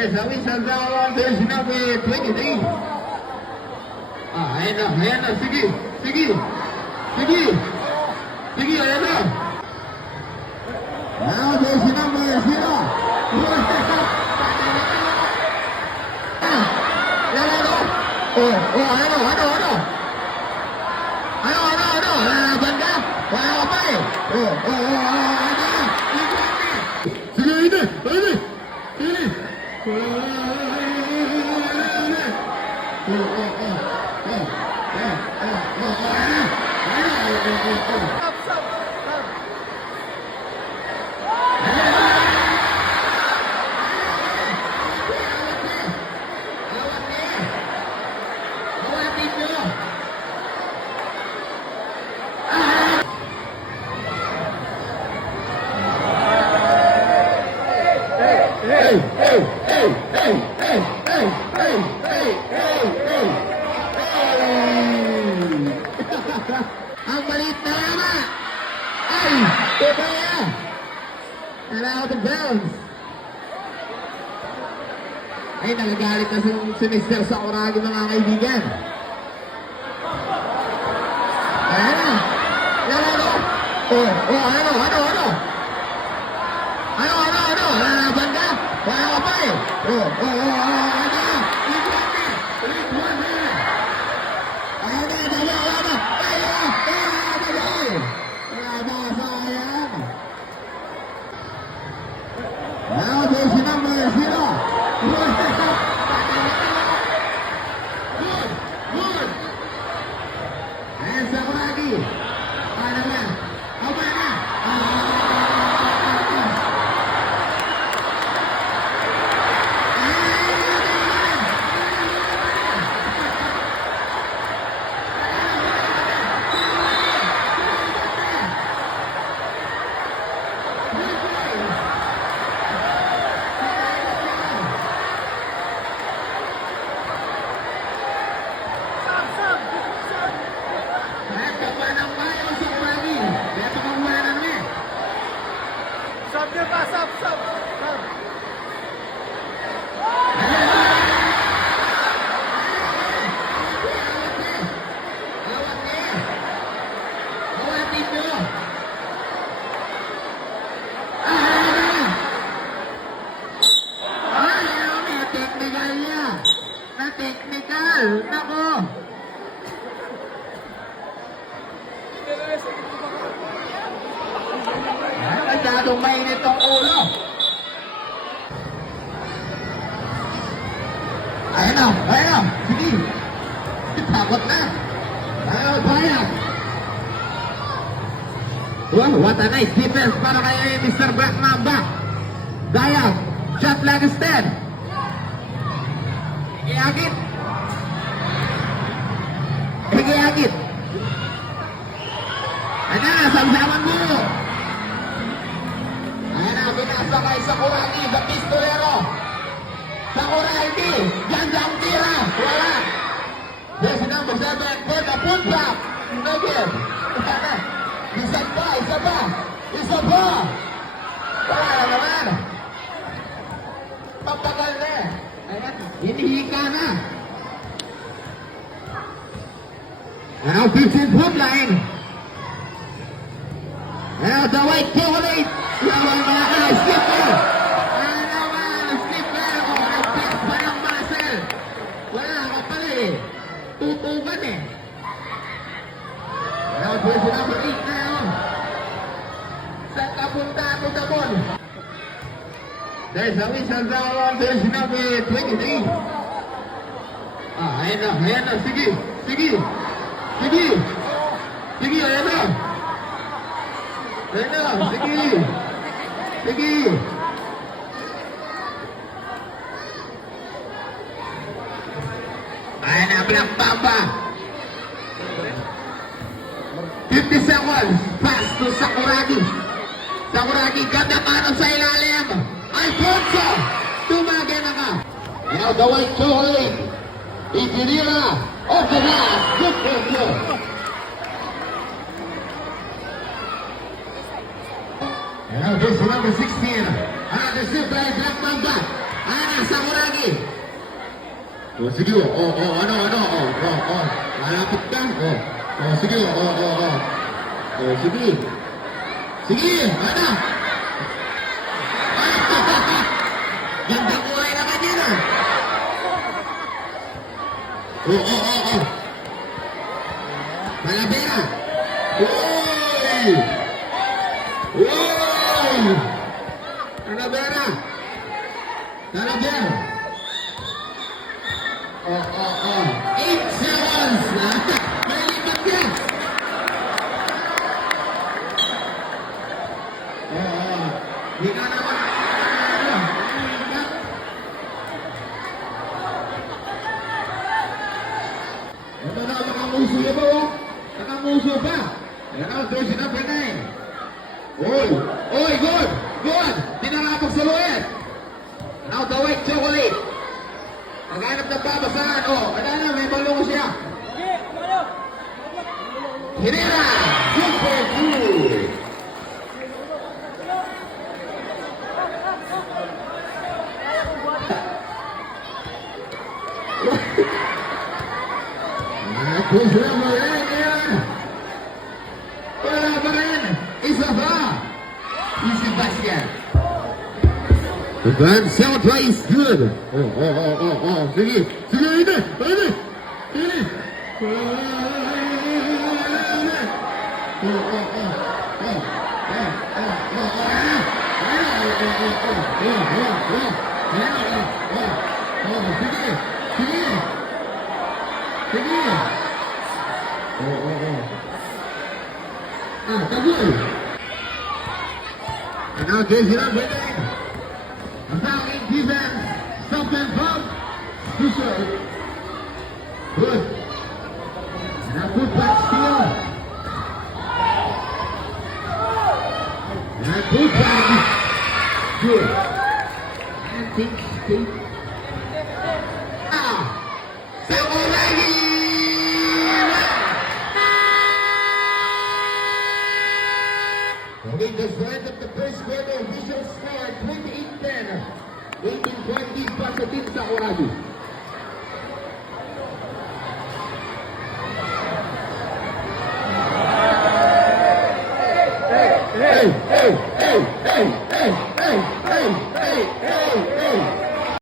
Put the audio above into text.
Sabi sa zawan, there's sinabi 23. Ayan na, sige. Sige, ayan na. Now there's sinabi 0. Ano, banda? Wala ka pa eh. Sige, ini. Ang balit na lama ay Tebea and out of bounds. Ay, nagagalit na si Mr. Sakuragi, mga kaibigan. Ayan na. Lalaro. Ano? Wala na banda? Wala ka pa eh. Now there's number 0. Good. Ayan, Sakuragi. Paano na? Okay na. Sub. Technical. Nako. Masyadong mainit ang ulo. Ayan na. Sige. Takot na. Bayang. Wow, what a nice defense para kay Mr. Black Mamba. Bayang. Shot lang instead. Higiyagit. Ayan na, samsaman mo. Ayan na, binasa kay Sakuragi, the pistolero. Sakuragi, gandang tira. Wala. There's number 7 for the putback. No good. Isa pa. Wala naman. Papagal na. Ayan, hinihika na. Now 15-foot line. Now the white chocolate. Skipper. Skipper. Nag-pass pa ng muscle. Wala ka pala eh. Tutukan eh. Now there's number 8 na yun. Sa kapunta ako na ball. There's a whistle down. There's number 23. Ayan na. Sige, ayan na. Sige. Ayan na, Black Mamba. 50 seconds. Pass to Sakuragi. Ganda mano sa ilalim. Alfonso. Tumagay na ka. Now the white chocolate. Itinira. Off the glass. Good for And now this is number 16. Another shift by Black Mamba. Sakuragi. Sige, malapit ka, sige, sige. Sige, ano? Ganda kulay na kanina. Talavera. Uy! Talavera. Talavera. 8 seconds. May lipat yan. Hindi ka naman. Ito na, nakamuso na ba, oh? Nakamuso pa. Ayan, jersey number 9. Oy, good. Tinarapag sa luwet. Now, the white chocolate. Naghanap ng babasahan. May balong siya. Hinera, super cool. Push number 8 yan. Wala pa rin. Isa pa. Si Sebastian. The grand Seltra is good. Sige, ini. Sige. Tagal. And now jersey number 9. Attacking defense. Something from Fisher. Good. And now put back steal. And put back. Good. And think speed. Sakuragi! Okay, just right at the first quarter, official score 28-10. Waiting point lead pa sa team Sakuragi. Hey!